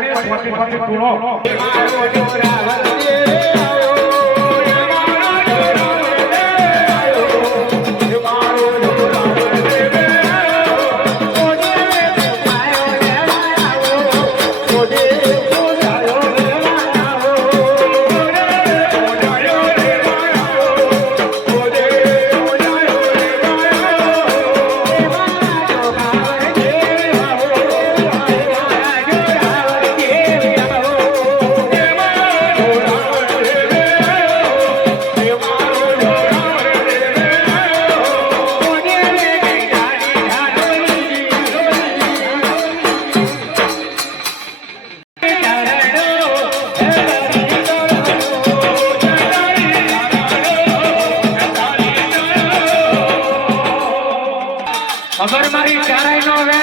પડે છોટી છોટી ટૂળો ખબર મારી ચારાય નો વેર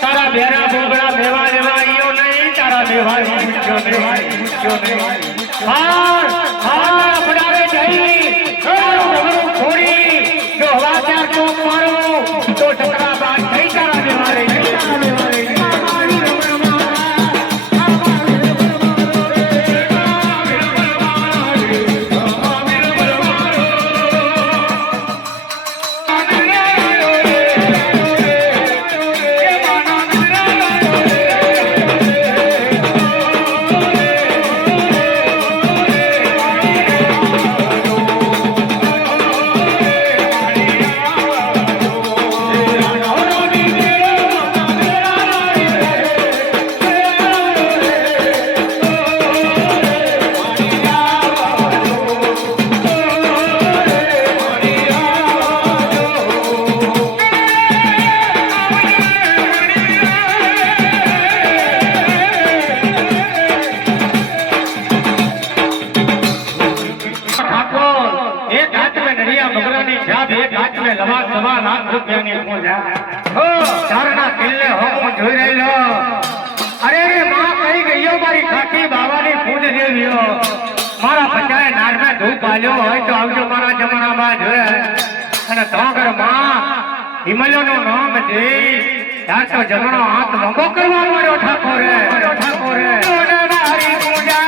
તારા બેરા બોગડા મેવા લેવા ઈયો નહીં તારા મેવા મૂક્યો નહીં હા બડારે જઈ તારું ડગરું છોડી જો હવાચાર તો મારો તો ટકરા બાદ થઈ તારા મેવા રે ચારના કિલ્લે હું જોઈ રહેલો અરે માં કઈ ગયો મારી કાકી બાવાની પૂજ દેવીઓ મારા પચાએ નારમાં ધૂપ આલ્યો હોય તો આવજો મારા જમાનામાં જોયે અને તો કર માં હિમાલયનું નામ દે ત્યાં તો જમણો હાથ લંબો કરવા મારો ઠાકોરે મારી પૂજા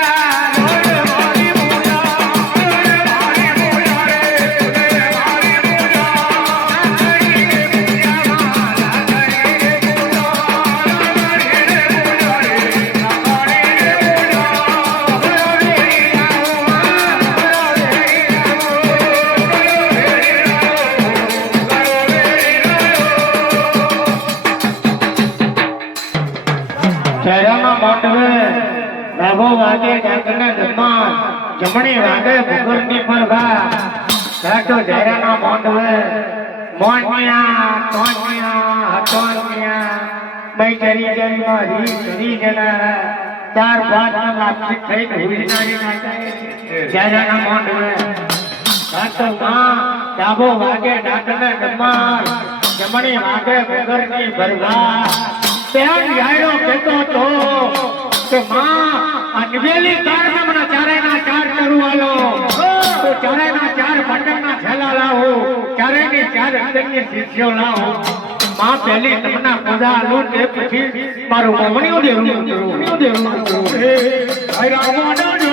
ડાબો વાગે ડાકરના જમા જમણી વાગે ભૂગરની પરભા ડાટો જયરાના મોંડવે મોણિયા તોણિયા હતોણિયા બઈ જરી જરી મારી જરી જના ચાર પાંચ ના લાપસી થઈ ભૂજનારી જયરાના મોંડવે ડાટો માં ડાબો વાગે ડાકરના જમા જમણી વાગે ભૂગરની પરભા બેન જાયરો કેતો તો કે માં આ નિવેલી કારમાં મને ચારેના ચાર કરું આલો તો ચારેના ચાર પટકના થેલા લાવો ચારેની ચાર અંદરની શીશીઓ લાવો માં પહેલી તમને પૂજા આલું તે પછી મારું મમણીઓ દેવું હે રામ